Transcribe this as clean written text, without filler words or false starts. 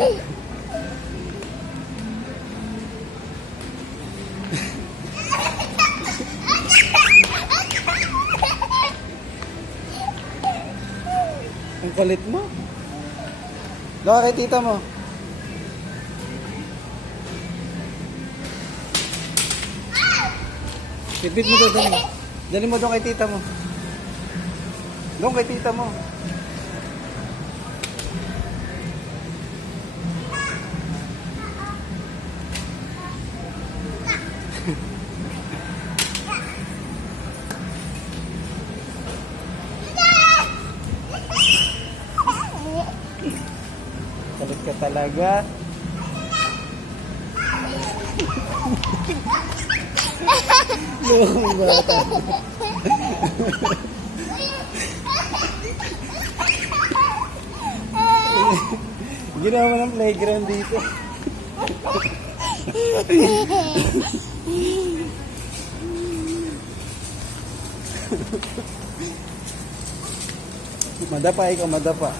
Ang kulit mo. Doon kay tita mo. Bit mo doon, dali. Dali mo doon kay tita mo. Doon kay tita mo. Kulit ka talaga. Lokong bata. Ginawa mo ng playground dito. Madapa ikaw, madapa.